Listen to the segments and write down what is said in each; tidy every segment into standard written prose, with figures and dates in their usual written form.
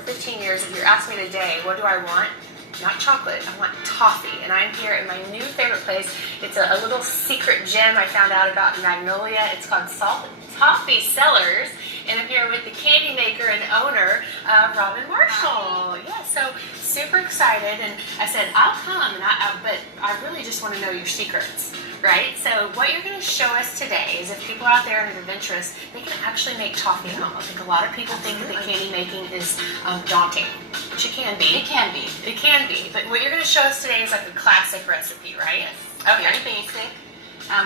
15 years, if you ask me today, what do I want? Not chocolate, I want toffee. And I'm here at my new favorite place. It's a little secret gem I found out about in Magnolia. It's called Toffee Cellars. And I'm here with the candy maker and owner, Robin Marshall. Yeah, so super excited. And I said, I'll come, but I really just want to know your secrets, right? So what you're going to show us today is if people out there and are adventurous, they can actually make toffee at home. I think a lot of people think that candy making is daunting, which it can be. It can be. It can be. But what you're going to show us today is like a classic recipe, right? Yes. Okay. Very basic.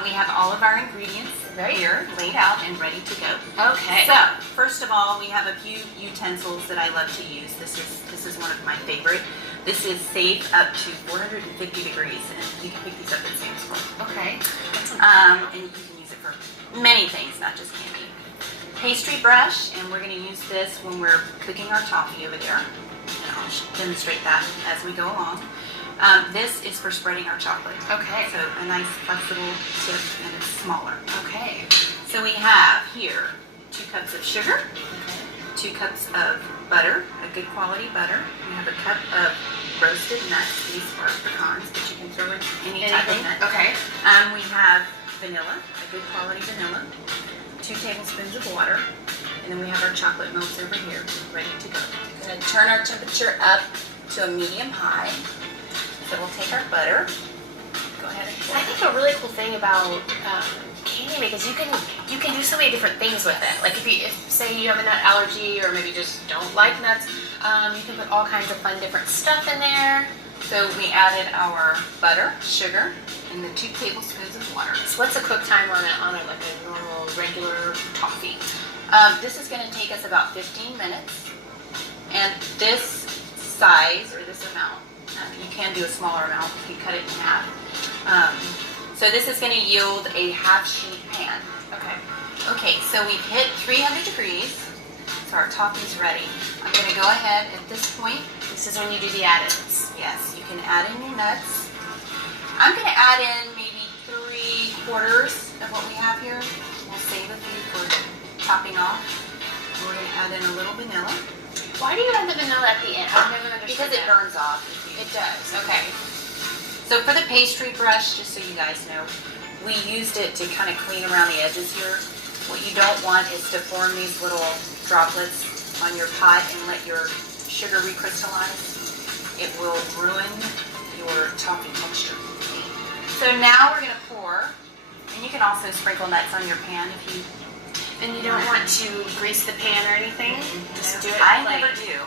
We have all of our ingredients here laid out and ready to go. Okay. So, first of all, we have a few utensils that I love to use. This is one of my favorite. This is safe up to 450 degrees, and you can pick these up at Sam's Club. Okay. And you can use it for many things, not just candy. Pastry brush, and we're going to use this when we're cooking our toffee over there. And I'll demonstrate that as we go along. This is for spreading our chocolate. Okay. So a nice flexible tip, and it's smaller. Okay. So we have here 2 cups of sugar, 2 cups of butter, a good quality butter. We have a cup of roasted nuts. These are pecans, but you can throw in any type of nut. Okay. We have vanilla, a good quality vanilla, 2 tablespoons of water, and then we have our chocolate melts over here, ready to go. We're going to turn our temperature up to a medium high. So we'll take our butter. Go ahead and pour. I think a really cool thing about candy making is you can do so many different things with it. Like if say you have a nut allergy or maybe just don't like nuts, you can put all kinds of fun different stuff in there. So we added our butter, sugar, and the 2 tablespoons of water. So what's the cook time on it like a normal regular toffee? This is going to take us about 15 minutes. And this size or this amount, you can do a smaller amount if you cut it in half. So this is going to yield a half-sheet pan. Okay. Okay, so we've hit 300 degrees, so our toffee's ready. I'm going to go ahead at this point. This is when you do the add-ins. Yes, you can add in your nuts. I'm going to add in maybe 3/4 of what we have here. We'll save a few for topping off. We're going to add in a little vanilla. Why do you add the vanilla at the end? I've never understood Because it burns off. It does. Okay. So for the pastry brush, just so you guys know, we used it to kind of clean around the edges here. What you don't want is to form these little droplets on your pot and let your sugar recrystallize. It will ruin your toffee texture. So now we're going to pour, and you can also sprinkle nuts on your pan if you. And you don't want to grease the pan or anything? Just do it I like... never do.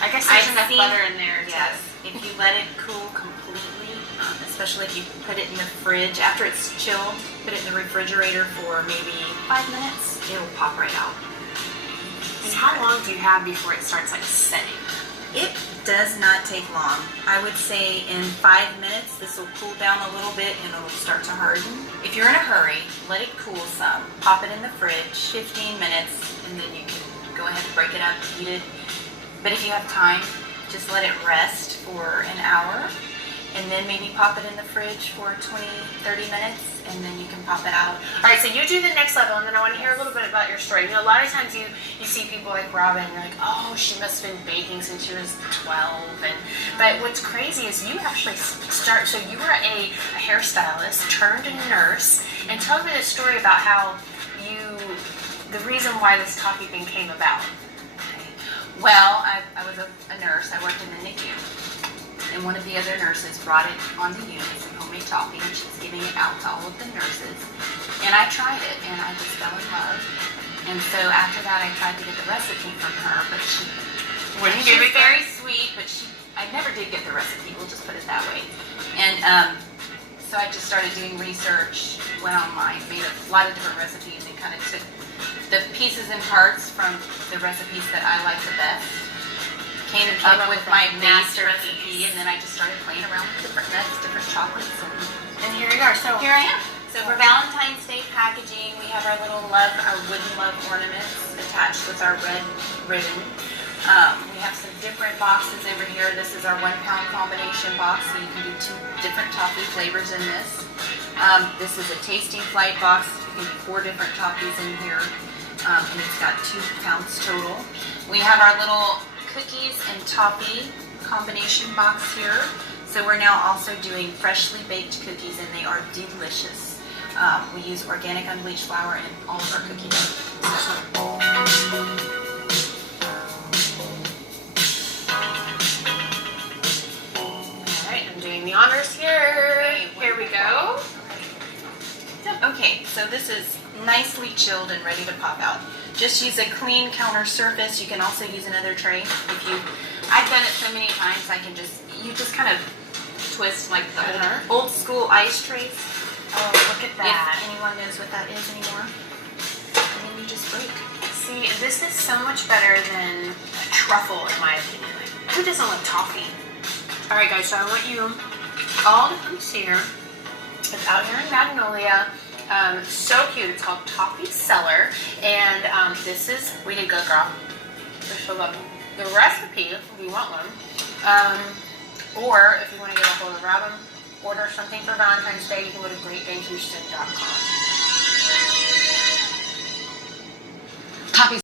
I guess there's enough butter in there. Yes. If you let it cool completely, especially if you put it in the fridge, after it's chilled, put it in the refrigerator for maybe 5 minutes, it will pop right out. And how long do you have before it starts like setting? It does not take long. I would say in 5 minutes, this will cool down a little bit and it'll start to harden. If you're in a hurry, let it cool some. Pop it in the fridge, 15 minutes, and then you can go ahead and break it up, eat it. But if you have time, just let it rest for an hour, and then maybe pop it in the fridge for 20, 30 minutes, and then you can pop it out. All right, so you do the next level, and then I want to hear a little bit about your story. You know, a lot of times you see people like Robin, and you're like, oh, she must have been baking since she was 12. But what's crazy is you actually so you were a hairstylist turned a nurse, and tell me the story about how the reason why this toffee thing came about. Well, I was a nurse. I worked in the NICU. And one of the other nurses brought it on the unit, some homemade toffee, and she was giving it out to all of the nurses. And I tried it, and I just fell in love. And so after that, I tried to get the recipe from her, but she was very sweet, but I never did get the recipe. We'll just put it that way. And so I just started doing research, went online, made a lot of different recipes, and kind of took the pieces and parts from the recipes that I like the best, came up with my master recipe, and then I just started playing around with different nuts, different chocolates, and here you are. So here I am. So for Valentine's Day packaging, we have our little our wooden love ornaments attached with our red ribbon. We have some different boxes over here. This is our 1 pound combination box, so you can do 2 different toffee flavors in this. This is a tasting flight box. You can do 4 different toffees in here. And it's got 2 pounds total. We have our little cookies and toffee combination box here. So we're now also doing freshly baked cookies, and they are delicious. We use organic unbleached flour in all of our cookie dough. Alright, I'm doing the honors here. Here we go. Okay, so this is nicely chilled and ready to pop out. Just use a clean counter surface. You can also use another tray. I've done it so many times, you just kind of twist like the old school ice trays. Oh, look at that. If anyone knows what that is anymore. And then you just break. See, this is so much better than a truffle in my opinion. Like, who doesn't like toffee? Alright guys, so I want you all to come see her. It's out here in Magnolia. So cute. It's called Toffee Cellar. And we did good, girl. Let's show up the recipe if you want one. Or if you want to get a hold of Robin, order something for Valentine's Day, you can go to greatdayhouston.com. Toffee